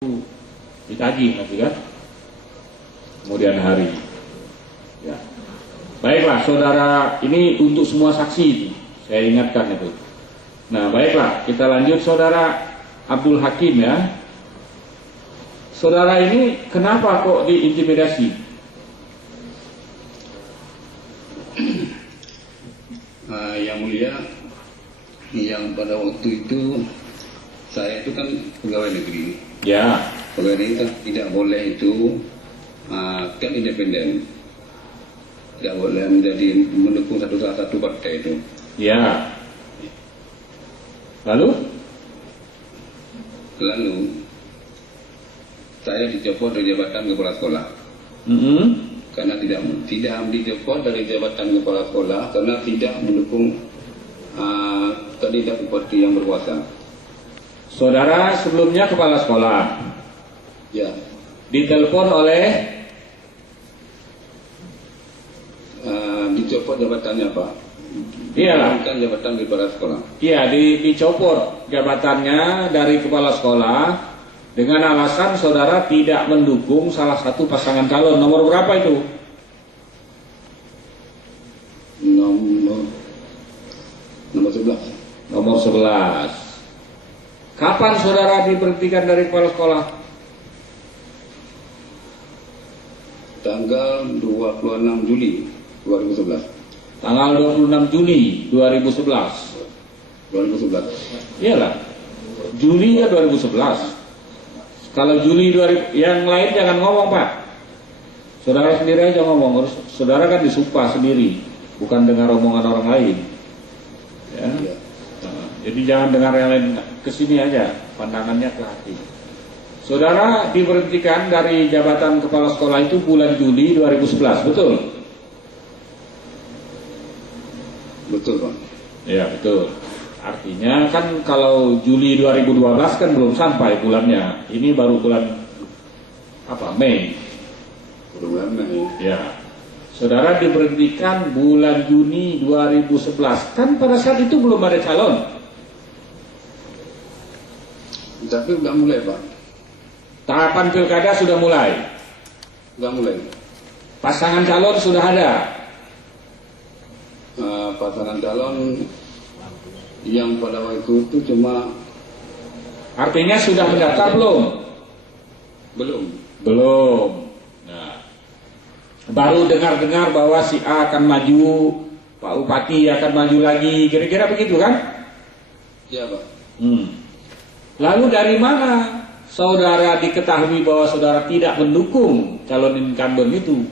ditagih nanti kan kemudian hari ya. Baiklah saudara, ini untuk semua saksi itu saya ingatkan itu. Nah baiklah, kita lanjut saudara Abdul Hakim ya. Saudara ini kenapa kok diintimidasi? Yang mulia, yang pada waktu itu saya itu kan pegawai negeri. Ya. Pegawai negeri kan tidak boleh itu kan independen, tidak boleh menjadi mendukung salah satu partai itu. Ya. Lalu saya dicopot dari jabatan kepala sekolah. Karena tidak dicopot dari jabatan kepala sekolah karena tidak mendukung kandidat bupati yang berkuasa. Saudara sebelumnya kepala sekolah. Ya. Ditelepon oleh dicopot jabatannya Pak. Iyalah. Bukan jabatan kepala sekolah. Iya, dicopot jabatannya dari kepala sekolah dengan alasan saudara tidak mendukung salah satu pasangan calon. Nomor berapa itu? Nomor 11. Nomor 11. Kapan saudara diberhentikan dari kepala sekolah? Tanggal 26 Juli 2011. Tanggal 26 Juli 2011. 2011. Iyalah. Juli ya 2011. Kalau Juli 2000, yang lain jangan ngomong Pak. Saudara sendiri aja ngomong. Saudara kan disumpah sendiri, bukan dengar omongan orang lain. Ya. Ya. Nah, jadi jangan dengar yang lain, kesini aja, pandangannya ke hati. Saudara diberhentikan dari jabatan kepala sekolah itu bulan Juli 2011, betul? Betul Pak. Ya betul. Artinya kan kalau Juli 2012 kan belum sampai bulannya. Ini baru bulan apa? Mei. Bulan Mei. Ya. Saudara diberhentikan bulan Juni 2011. Kan pada saat itu belum ada calon. Tapi udah mulai Pak. Tahapan pilkada sudah mulai. Udah mulai. Pasangan calon sudah ada. Pasangan calon yang pada waktu itu cuma. Artinya sudah mendaftar belum? Belum. Belum. Nah, baru dengar-dengar bahwa si A akan maju, Pak Bupati akan maju lagi, kira-kira begitu kan? Iya Pak. Lalu dari mana saudara diketahui bahwa saudara tidak mendukung calon incumbent itu?